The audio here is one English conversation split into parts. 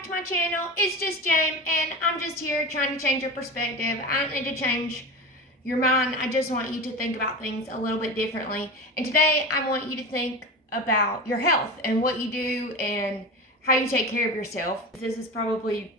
back to my channel. It's just Jame, and I'm just here trying to change your perspective. I don't need to change your mind. I just want you to think about things a little bit differently. And today I want you to think about your health and what you do and how you take care of yourself. This is probably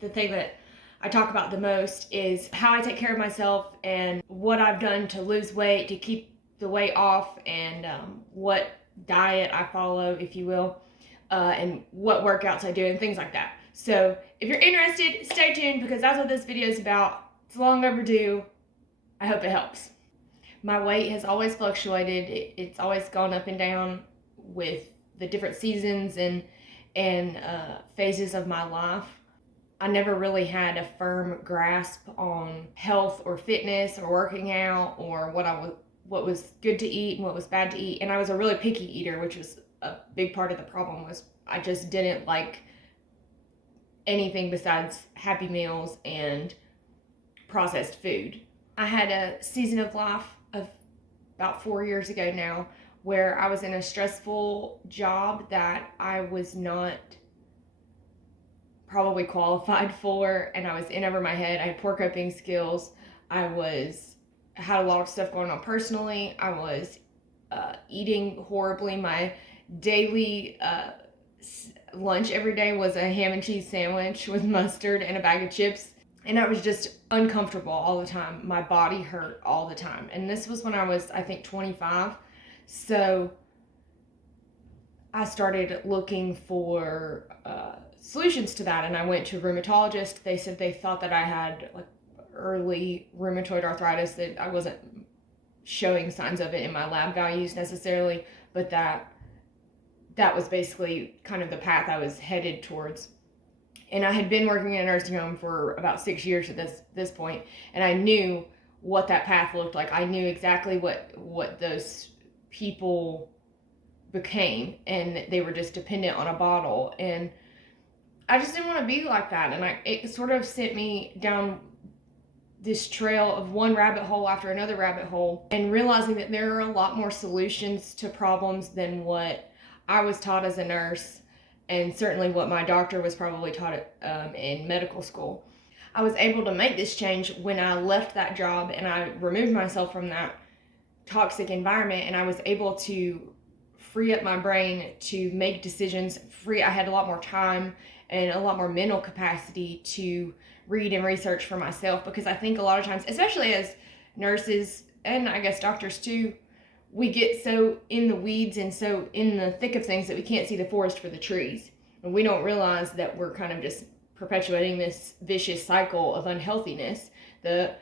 the thing that I talk about the most, is how I take care of myself and what I've done to lose weight, to keep the weight off, and what diet I follow, if you will. And what workouts I do and things like that. So if you're interested, stay tuned, because that's what this video is about. It's long overdue. I hope it helps. My weight has always fluctuated. It's always gone up and down with the different seasons and phases of my life. I never really had a firm grasp on health or fitness or working out or what was good to eat and what was bad to eat. And I was a really picky eater, which was a big part of the problem. Was I just didn't like anything besides Happy Meals and processed food. I had a season of life of about 4 years ago now where I was in a stressful job that I was not probably qualified for, and I was in over my head. I had poor coping skills. I had a lot of stuff going on personally. I was eating horribly. My daily lunch every day was a ham and cheese sandwich with mustard and a bag of chips, and I was just uncomfortable all the time. My body hurt all the time, and this was when I was, I think, 25. So I started looking for solutions to that, and I went to a rheumatologist. They said they thought that I had like early rheumatoid arthritis, that I wasn't showing signs of it in my lab values necessarily, but that was basically kind of the path I was headed towards. And I had been working in a nursing home for about 6 years at this point, and I knew what that path looked like. I knew exactly what those people became, and they were just dependent on a bottle, and I just didn't want to be like that. And it sort of sent me down this trail of one rabbit hole after another rabbit hole, and realizing that there are a lot more solutions to problems than what I was taught as a nurse, and certainly what my doctor was probably taught in medical school. I was able to make this change when I left that job and I removed myself from that toxic environment, and I was able to free up my brain to make decisions. I had a lot more time and a lot more mental capacity to read and research for myself, because I think a lot of times, especially as nurses, and I guess doctors too, we get so in the weeds and so in the thick of things that we can't see the forest for the trees. And we don't realize that we're kind of just perpetuating this vicious cycle of unhealthiness. The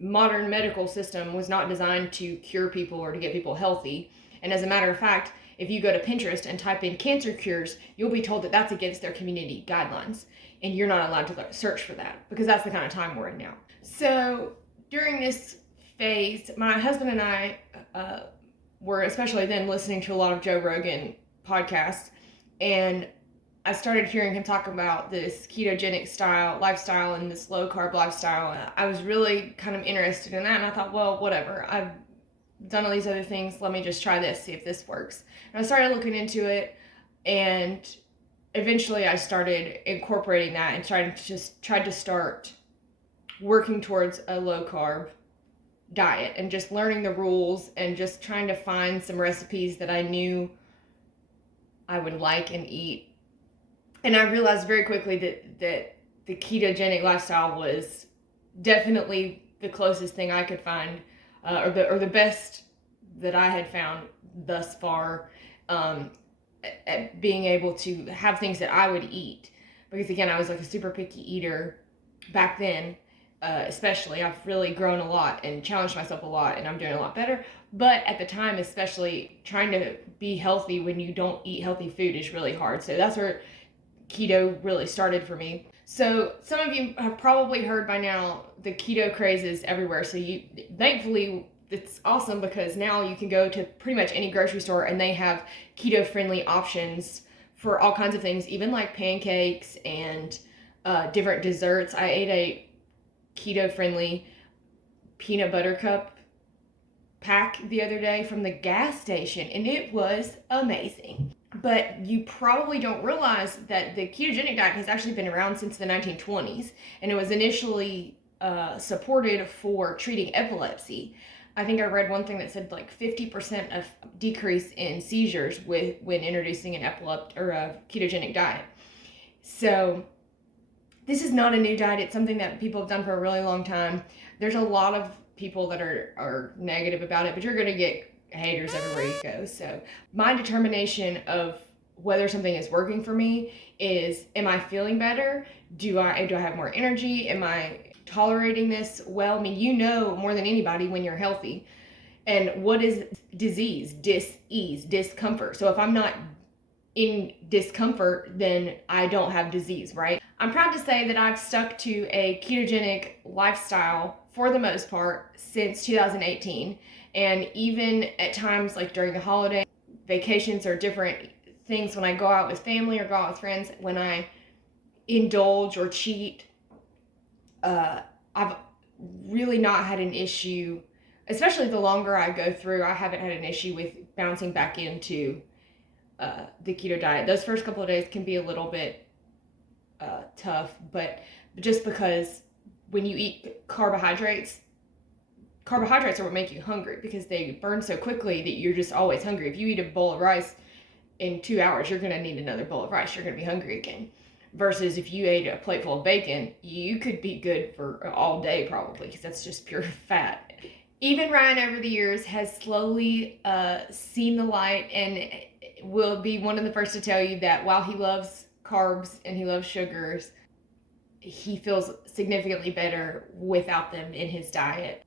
modern medical system was not designed to cure people or to get people healthy. And as a matter of fact, if you go to Pinterest and type in cancer cures, you'll be told that that's against their community guidelines, and you're not allowed to search for that, because that's the kind of time we're in now. So during this phase, my husband and I were, especially then, listening to a lot of Joe Rogan podcasts, and I started hearing him talk about this ketogenic lifestyle and this low carb lifestyle. I was really kind of interested in that, and I thought, well, whatever, I've done all these other things, let me just try this, see if this works. And I started looking into it, and eventually I started incorporating that and tried to start working towards a low carb diet, and just learning the rules and just trying to find some recipes that I knew I would like and eat. And I realized very quickly that the ketogenic lifestyle was definitely the closest thing I could find, or the best that I had found thus far, at being able to have things that I would eat. Because again, I was like a super picky eater back then, especially. I've really grown a lot and challenged myself a lot, and I'm doing a lot better. But at the time, especially, trying to be healthy when you don't eat healthy food is really hard. So that's where keto really started for me. So some of you have probably heard by now the keto craze is everywhere. So thankfully, it's awesome, because now you can go to pretty much any grocery store and they have keto friendly options for all kinds of things, even like pancakes and different desserts. I ate a keto friendly peanut butter cup pack the other day from the gas station, and it was amazing. But you probably don't realize that the ketogenic diet has actually been around since the 1920s, and it was initially supported for treating epilepsy. I think I read one thing that said like 50% of decrease in seizures when introducing an a ketogenic diet. So this is not a new diet. It's something that people have done for a really long time. There's a lot of people that are negative about it, but you're going to get haters everywhere you go. So my determination of whether something is working for me is, am I feeling better? Do I have more energy? Am I tolerating this well? I mean, you know more than anybody when you're healthy. And what is disease? Dis-ease, discomfort. So if I'm not in discomfort, then I don't have disease, right? I'm proud to say that I've stuck to a ketogenic lifestyle for the most part since 2018. And even at times like during the holiday, vacations or different things, when I go out with family or go out with friends, when I indulge or cheat, I've really not had an issue, especially the longer I go through, I haven't had an issue with bouncing back into the keto diet. Those first couple of days can be a little bit tough, but just because when you eat carbohydrates are what make you hungry, because they burn so quickly that you're just always hungry. If you eat a bowl of rice in 2 hours, you're going to need another bowl of rice. You're going to be hungry again. Versus if you ate a plate full of bacon, you could be good for all day probably, because that's just pure fat. Even Ryan over the years has slowly seen the light and will be one of the first to tell you that while he loves carbs and he loves sugars, he feels significantly better without them in his diet.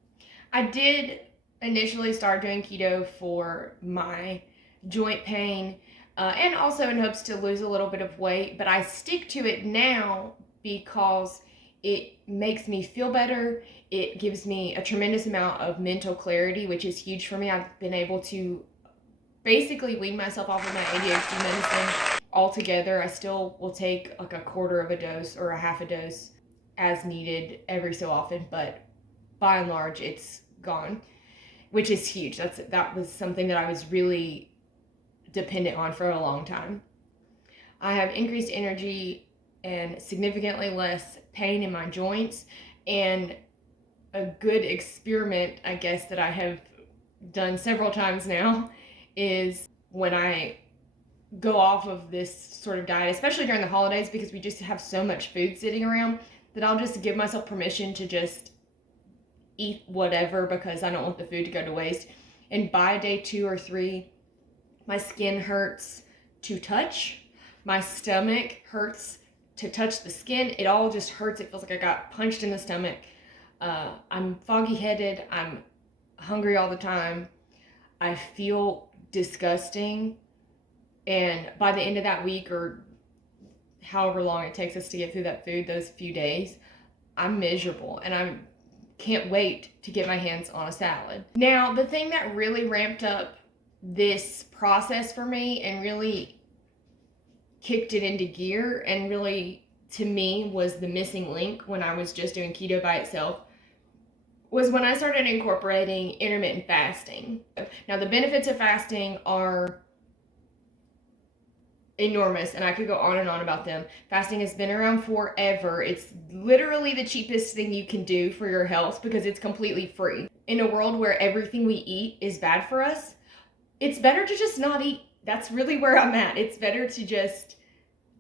I did initially start doing keto for my joint pain and also in hopes to lose a little bit of weight, but I stick to it now because it makes me feel better. It gives me a tremendous amount of mental clarity, which is huge for me. I've been able to basically wean myself off of my ADHD medicine altogether. I still will take like a quarter of a dose or a half a dose as needed every so often, but by and large it's gone, which is huge. That was something that I was really dependent on for a long time. I have increased energy and significantly less pain in my joints, and a good experiment, I guess, that I have done several times now is when I go off of this sort of diet, especially during the holidays, because we just have so much food sitting around, that I'll just give myself permission to just eat whatever because I don't want the food to go to waste. And by day 2 or 3, my skin hurts to touch. My stomach hurts to touch the skin. It all just hurts. It feels like I got punched in the stomach. I'm foggy headed. I'm hungry all the time. I feel disgusting. And by the end of that week, or however long it takes us to get through that food, those few days, I'm miserable and I can't wait to get my hands on a salad. Now, the thing that really ramped up this process for me and really kicked it into gear and really, to me, was the missing link when I was just doing keto by itself, was when I started incorporating intermittent fasting. Now, the benefits of fasting are enormous, and I could go on and on about them. Fasting has been around forever. It's literally the cheapest thing you can do for your health because it's completely free. In a world where everything we eat is bad for us, it's better to just not eat. That's really where I'm at. It's better to just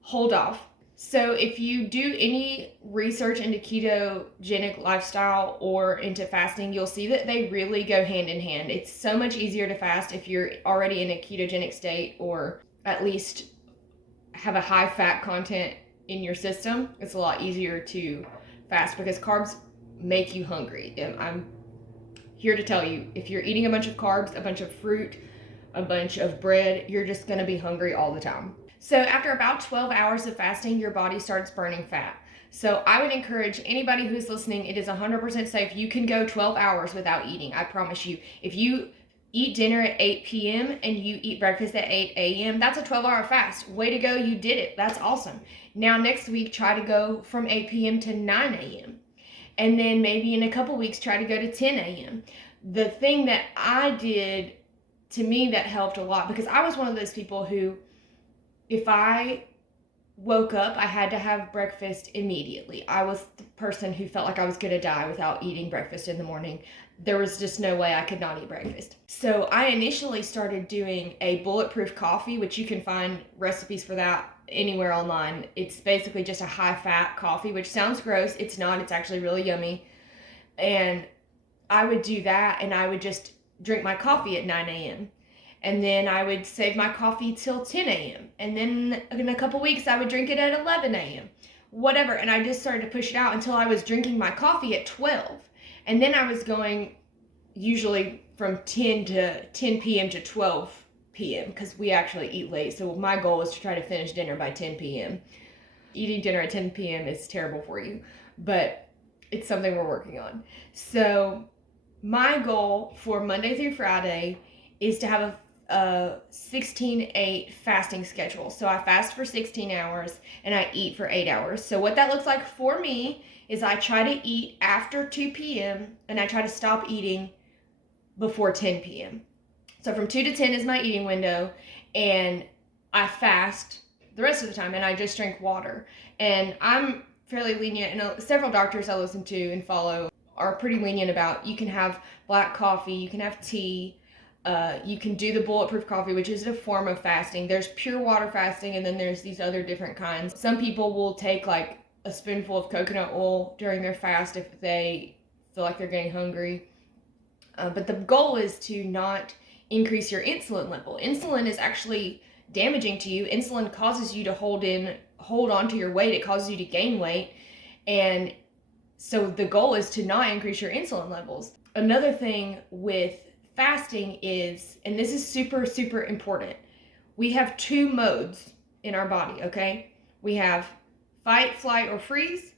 hold off. So if you do any research into ketogenic lifestyle or into fasting, you'll see that they really go hand in hand. It's so much easier to fast if you're already in a ketogenic state, or at least have a high fat content in your system. It's a lot easier to fast because carbs make you hungry. And I'm here to tell you, if you're eating a bunch of carbs, a bunch of fruit, a bunch of bread, you're just going to be hungry all the time. So after about 12 hours of fasting, your body starts burning fat. So I would encourage anybody who's listening, it is 100% safe. You can go 12 hours without eating. I promise you. If you eat dinner at 8 p.m. and you eat breakfast at 8 a.m., that's a 12-hour fast. Way to go, you did it. That's awesome. Now next week, try to go from 8 p.m. to 9 a.m. And then maybe in a couple weeks, try to go to 10 a.m. The thing that I did, to me, that helped a lot, because I was one of those people who if I woke up, I had to have breakfast immediately. I was the person who felt like I was going to die without eating breakfast in the morning. There was just no way I could not eat breakfast. So I initially started doing a bulletproof coffee, which you can find recipes for that anywhere online. It's basically just a high-fat coffee, which sounds gross. It's not. It's actually really yummy. And I would do that, and I would just drink my coffee at 9 a.m. And then I would save my coffee till 10 a.m. And then in a couple weeks, I would drink it at 11 a.m. Whatever. And I just started to push it out until I was drinking my coffee at 12. And then I was going usually from 10 p.m. to 12 p.m. because we actually eat late. So my goal is to try to finish dinner by 10 p.m. Eating dinner at 10 p.m. is terrible for you, but it's something we're working on. So my goal for Monday through Friday is to have a 16-8 fasting schedule. So I fast for 16 hours and I eat for 8 hours. So what that looks like for me is I try to eat after 2 p.m. and I try to stop eating before 10 p.m. So from 2 to 10 is my eating window, and I fast the rest of the time and I just drink water. And I'm fairly lenient, and several doctors I listen to and follow are pretty lenient about you can have black coffee, you can have tea, you can do the bulletproof coffee, which is a form of fasting. There's pure water fasting, and then there's these other different kinds. Some people will take like a spoonful of coconut oil during their fast if they feel like they're getting hungry. But the goal is to not increase your insulin level. Insulin is actually damaging to you. Insulin causes you to hold on to your weight. It causes you to gain weight. And so the goal is to not increase your insulin levels. Another thing with fasting is, and this is super, super important, we have two modes in our body, okay? We have fight, flight, or freeze,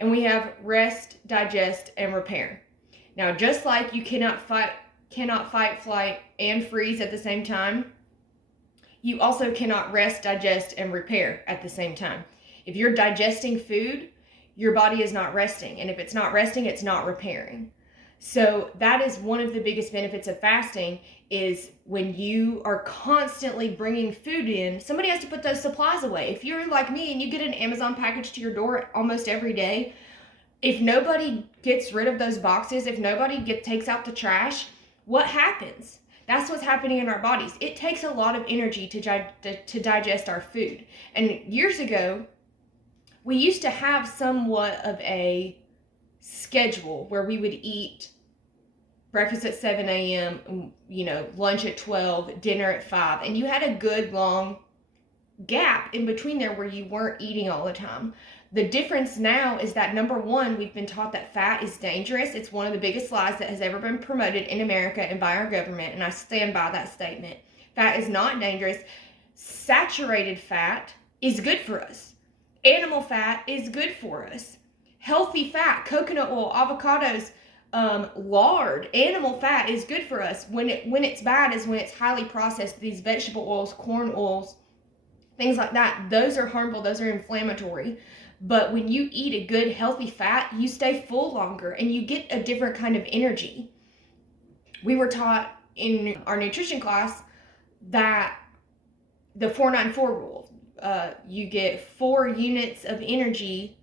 and we have rest, digest, and repair. Now, just like you cannot fight, flight, and freeze at the same time, you also cannot rest, digest, and repair at the same time. If you're digesting food, your body is not resting. And if it's not resting, it's not repairing. So that is one of the biggest benefits of fasting, is when you are constantly bringing food in, somebody has to put those supplies away. If you're like me and you get an Amazon package to your door almost every day, if nobody gets rid of those boxes, if nobody takes out the trash, what happens? That's what's happening in our bodies. It takes a lot of energy to digest our food. And years ago, we used to have somewhat of a schedule where we would eat breakfast at 7 a.m., lunch at 12, dinner at 5, and you had a good long gap in between there where you weren't eating all the time. The difference now is that, number one, we've been taught that fat is dangerous. It's one of the biggest lies that has ever been promoted in America and by our government, and I stand by that statement. Fat is not dangerous. Saturated fat is good for us. Animal fat is good for us. Healthy fat, coconut oil, avocados, lard, animal fat is good for us. When it's bad is when it's highly processed. These vegetable oils, corn oils, things like that, those are harmful, those are inflammatory. But when you eat a good, healthy fat, you stay full longer and you get a different kind of energy. We were taught in our nutrition class that the 494 rule, you get 4 units of energy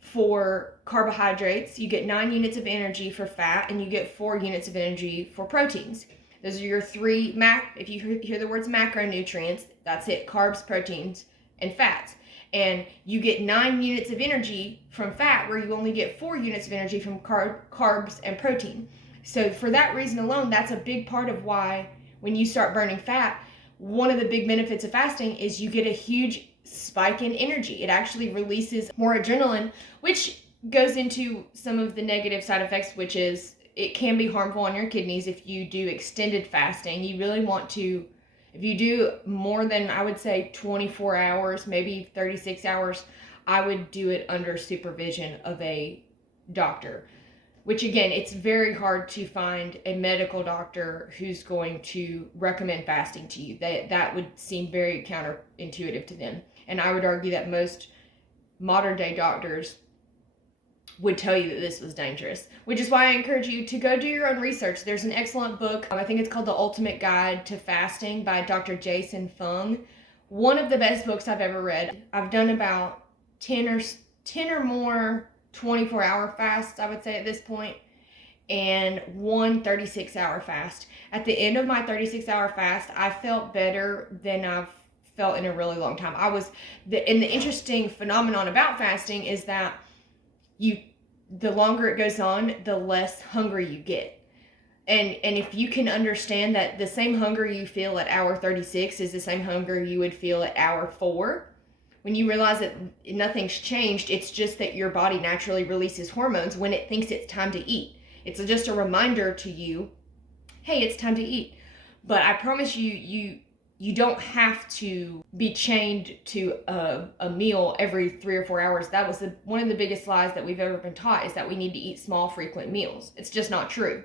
for carbohydrates, you get 9 units of energy for fat, and you get 4 units of energy for proteins. Those are your 3 if you hear the words macronutrients, that's it: carbs, proteins, and fats. And you get 9 units of energy from fat, where you only get 4 units of energy from carbs and protein. So for that reason alone, that's a big part of why when you start burning fat, one of the big benefits of fasting is you get a huge spike in energy. It actually releases more adrenaline, which goes into some of the negative side effects, which is it can be harmful on your kidneys if you do extended fasting. You really want to, if you do more than, I would say, 24 hours, maybe 36 hours, I would do it under supervision of a doctor. Which, again, it's very hard to find a medical doctor who's going to recommend fasting to you. That would seem very counterintuitive to them. And I would argue that most modern day doctors would tell you that this was dangerous, which is why I encourage you to go do your own research. There's an excellent book. I think it's called The Ultimate Guide to Fasting by Dr. Jason Fung, One of the best books I've ever read. I've done about 10 or more 24-hour fasts, I would say at this point, and one 36-hour fast. At the end of my 36-hour fast, I felt better than I've felt in a really long time. And the interesting phenomenon about fasting is that the longer it goes on, the less hungry you get. And if you can understand that the same hunger you feel at hour 36 is the same hunger you would feel at hour 4, when you realize that nothing's changed, it's just that your body naturally releases hormones when it thinks it's time to eat. It's just a reminder to you, hey, it's time to eat. But I promise you don't have to be chained to a meal every 3 or 4 hours. That was one of the biggest lies that we've ever been taught, is that we need to eat small, frequent meals. It's just not true.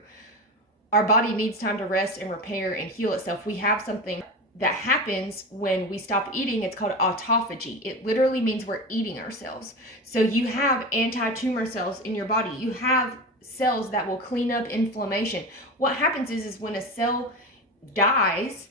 Our body needs time to rest and repair and heal itself. We have something that happens when we stop eating. It's called autophagy. It literally means we're eating ourselves. So you have anti-tumor cells in your body. You have cells that will clean up inflammation. What happens is when a cell dies,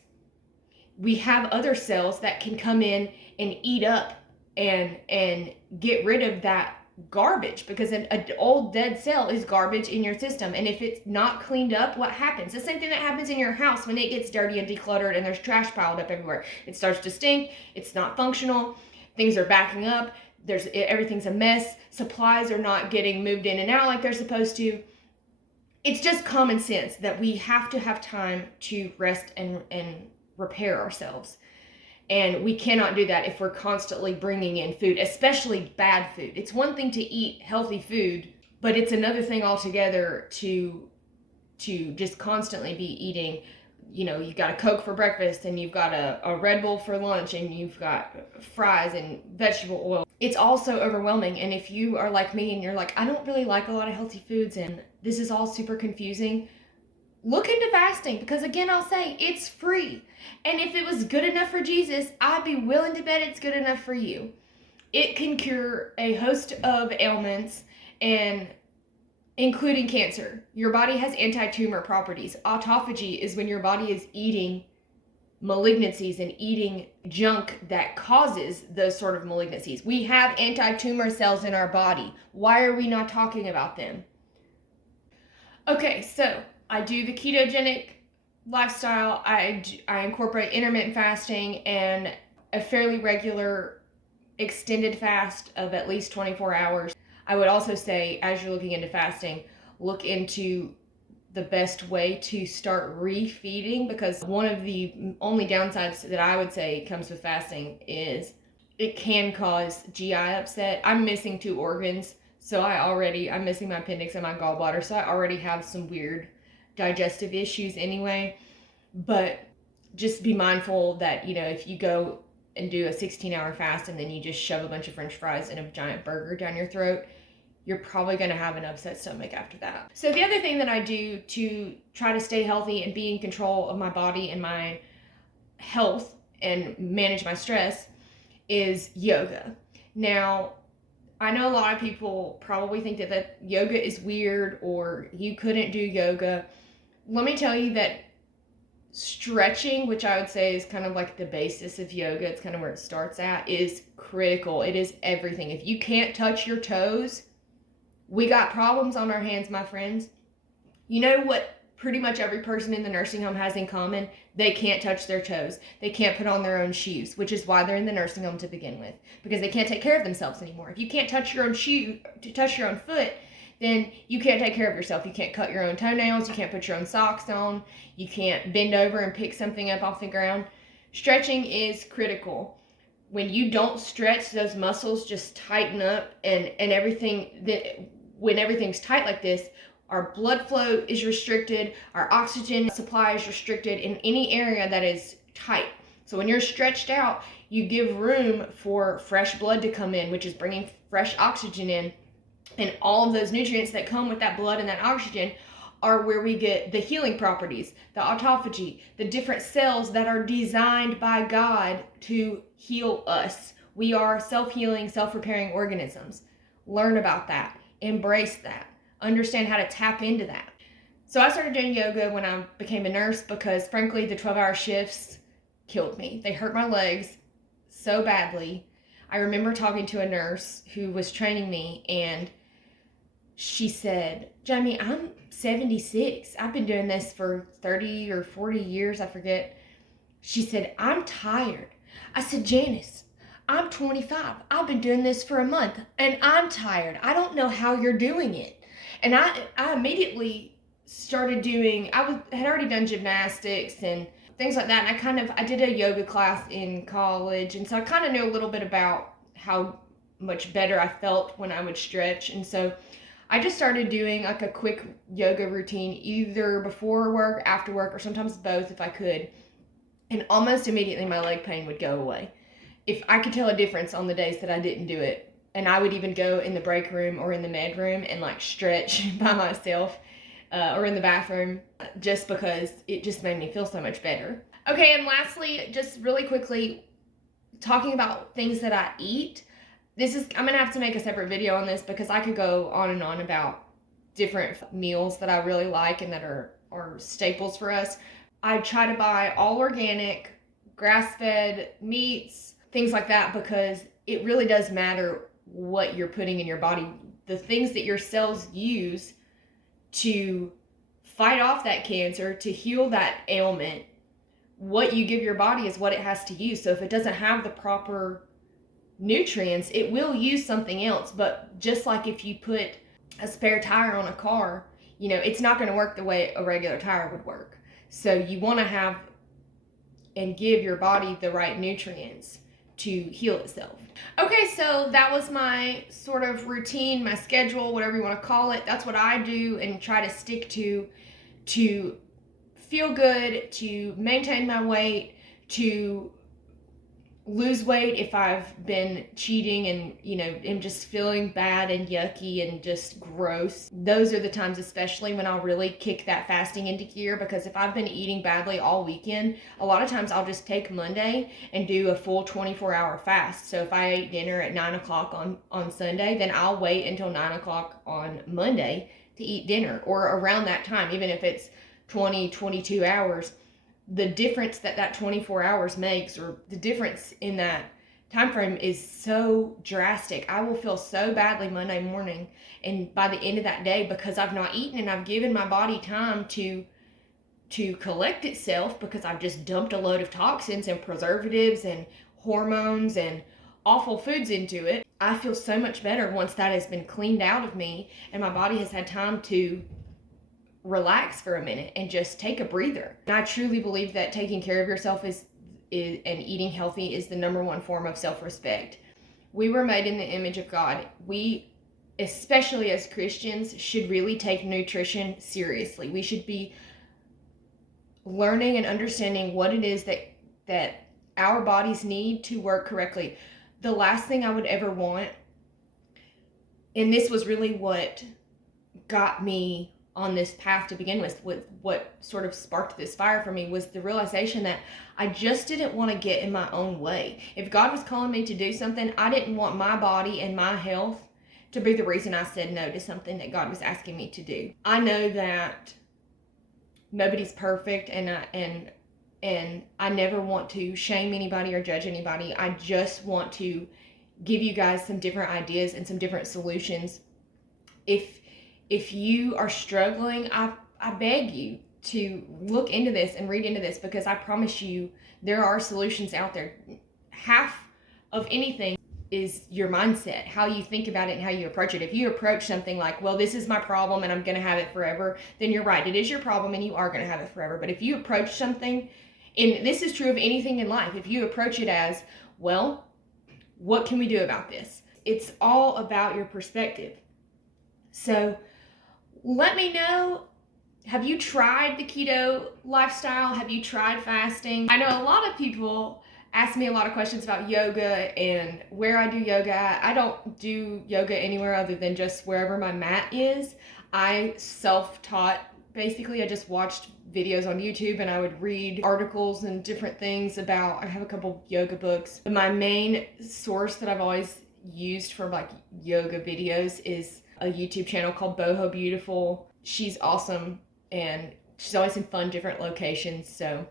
we have other cells that can come in and eat up and get rid of that garbage, because an old dead cell is garbage in your system. And if it's not cleaned up, what happens? The same thing that happens in your house when it gets dirty and decluttered and there's trash piled up everywhere. It starts to stink. It's not functional. Things are backing up. Everything's a mess. Supplies are not getting moved in and out like they're supposed to. It's just common sense that we have to have time to rest and repair ourselves. And we cannot do that if we're constantly bringing in food, especially bad food. It's one thing to eat healthy food, but it's another thing altogether to just constantly be eating. You've got a Coke for breakfast, and you've got a Red Bull for lunch, and you've got fries and vegetable oil. It's all so overwhelming. And if you are like me and you're like, I don't really like a lot of healthy foods and this is all super confusing, look into fasting, because again, I'll say it's free. And if it was good enough for Jesus, I'd be willing to bet it's good enough for you. It can cure a host of ailments, and including cancer. Your body has anti-tumor properties. Autophagy is when your body is eating malignancies and eating junk that causes those sort of malignancies. We have anti-tumor cells in our body. Why are we not talking about them? Okay, so I do the ketogenic lifestyle. I incorporate intermittent fasting and a fairly regular extended fast of at least 24 hours. I would also say, as you're looking into fasting, look into the best way to start refeeding, because one of the only downsides that I would say comes with fasting is it can cause GI upset. I'm missing 2 organs, so I'm missing my appendix and my gallbladder, so I already have some weird digestive issues anyway. But just be mindful that, if you go and do a 16-hour fast and then you just shove a bunch of French fries and a giant burger down your throat, you're probably going to have an upset stomach after that. So the other thing that I do to try to stay healthy and be in control of my body and my health and manage my stress is yoga. Now, I know a lot of people probably think that yoga is weird or you couldn't do yoga. Let me tell you that stretching, which I would say is kind of like the basis of yoga, it's kind of where it starts at, is critical. It is everything. If you can't touch your toes, we got problems on our hands, my friends. You know what pretty much every person in the nursing home has in common? They can't touch their toes. They can't put on their own shoes, which is why they're in the nursing home to begin with, because they can't take care of themselves anymore. If you can't touch your own shoe, to touch your own foot, then you can't take care of yourself. You can't cut your own toenails. You can't put your own socks on. You can't bend over and pick something up off the ground. Stretching is critical. When you don't stretch, those muscles just tighten up, and when everything's tight like this, our blood flow is restricted, our oxygen supply is restricted in any area that is tight. So when you're stretched out, you give room for fresh blood to come in, which is bringing fresh oxygen in. And all of those nutrients that come with that blood and that oxygen are where we get the healing properties, the autophagy, the different cells that are designed by God to heal us. We are self-healing, self-repairing organisms. Learn about that. Embrace that. Understand how to tap into that. So I started doing yoga when I became a nurse because, frankly, the 12-hour shifts killed me. They hurt my legs. so badly. I remember talking to a nurse who was training me, and she said, Jame, I'm 76. I've been doing this for 30 or 40 years, I forget. She said, I'm tired. I said, Janice, I'm 25. I've been doing this for a month, and I'm tired. I don't know how you're doing it. And I immediately started doing, had already done gymnastics and things like that. And I did a yoga class in college. And so I kind of knew a little bit about how much better I felt when I would stretch. And so I just started doing like a quick yoga routine, either before work, after work, or sometimes both if I could. And almost immediately my leg pain would go away. If I could tell a difference on the days that I didn't do it. And I would even go in the break room or in the med room and like stretch by myself or in the bathroom, just because it just made me feel so much better. Okay, and lastly, just really quickly, talking about things that I eat. I'm gonna have to make a separate video on this because I could go on and on about different meals that I really like and that are staples for us. I try to buy all organic, grass-fed meats, things like that, because it really does matter what you're putting in your body. The things that your cells use to fight off that cancer, to heal that ailment, what you give your body is what it has to use. So if it doesn't have the proper nutrients, it will use something else. But just like if you put a spare tire on a car, it's not going to work the way a regular tire would work. So you want to have and give your body the right nutrients to heal itself. Okay, so that was my sort of routine, my schedule, whatever you want to call it. That's what I do and try to stick to feel good, to maintain my weight, to lose weight if I've been cheating and am just feeling bad and yucky and just gross. Those are the times, especially when I'll really kick that fasting into gear, because if I've been eating badly all weekend, a lot of times I'll just take Monday and do a full 24-hour fast. So if I ate dinner at 9 o'clock on Sunday, then I'll wait until 9 o'clock on Monday to eat dinner, or around that time, even if it's 22 hours. The difference that 24 hours makes, or the difference in that time frame, is so drastic. I will feel so badly Monday morning, and by the end of that day, because I've not eaten and I've given my body time to collect itself, because I've just dumped a load of toxins and preservatives and hormones and awful foods into it. I feel so much better once that has been cleaned out of me and my body has had time to relax for a minute and just take a breather. And I truly believe that taking care of yourself is and eating healthy is the number one form of self-respect. We were made in the image of God. We, especially as Christians, should really take nutrition seriously. We should be learning and understanding what it is that our bodies need to work correctly. The last thing I would ever want, and this was really what got me on this path to begin with what sort of sparked this fire for me, was the realization that I just didn't want to get in my own way. If God was calling me to do something, I didn't want my body and my health to be the reason I said no to something that God was asking me to do. I know that nobody's perfect, and I never want to shame anybody or judge anybody. I just want to give you guys some different ideas and some different solutions. If you are struggling, I beg you to look into this and read into this, because I promise you there are solutions out there. Half of anything is your mindset, how you think about it and how you approach it. If you approach something like, well, this is my problem and I'm going to have it forever, then you're right. It is your problem and you are going to have it forever. But if you approach something, and this is true of anything in life, if you approach it as, well, what can we do about this? It's all about your perspective. So let me know, have you tried the keto lifestyle? Have you tried fasting? I know a lot of people ask me a lot of questions about yoga and where I do yoga at. I don't do yoga anywhere other than just wherever my mat is. I self-taught. Basically, I just watched videos on YouTube and I would read articles and different things about, I have a couple yoga books. But my main source that I've always used for like yoga videos is a YouTube channel called Boho Beautiful. She's awesome and she's always in fun, different locations. So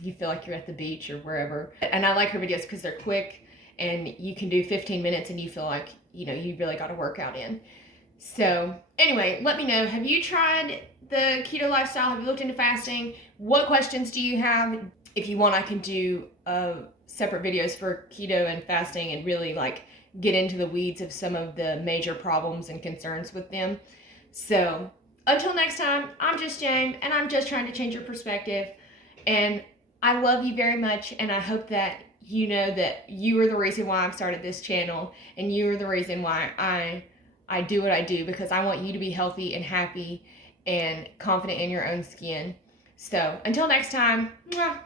you feel like you're at the beach or wherever. And I like her videos because they're quick and you can do 15 minutes and you feel like, you know, you really got a workout in. So anyway, let me know, have you tried the keto lifestyle? Have you looked into fasting? What questions do you have? If you want, I can do separate videos for keto and fasting and really like get into the weeds of some of the major problems and concerns with them. So until next time, I'm just Jame, and I'm just trying to change your perspective. And I love you very much, and I hope that you know that you are the reason why I've started this channel, and you are the reason why I do what I do, because I want you to be healthy and happy and confident in your own skin. So until next time, mwah.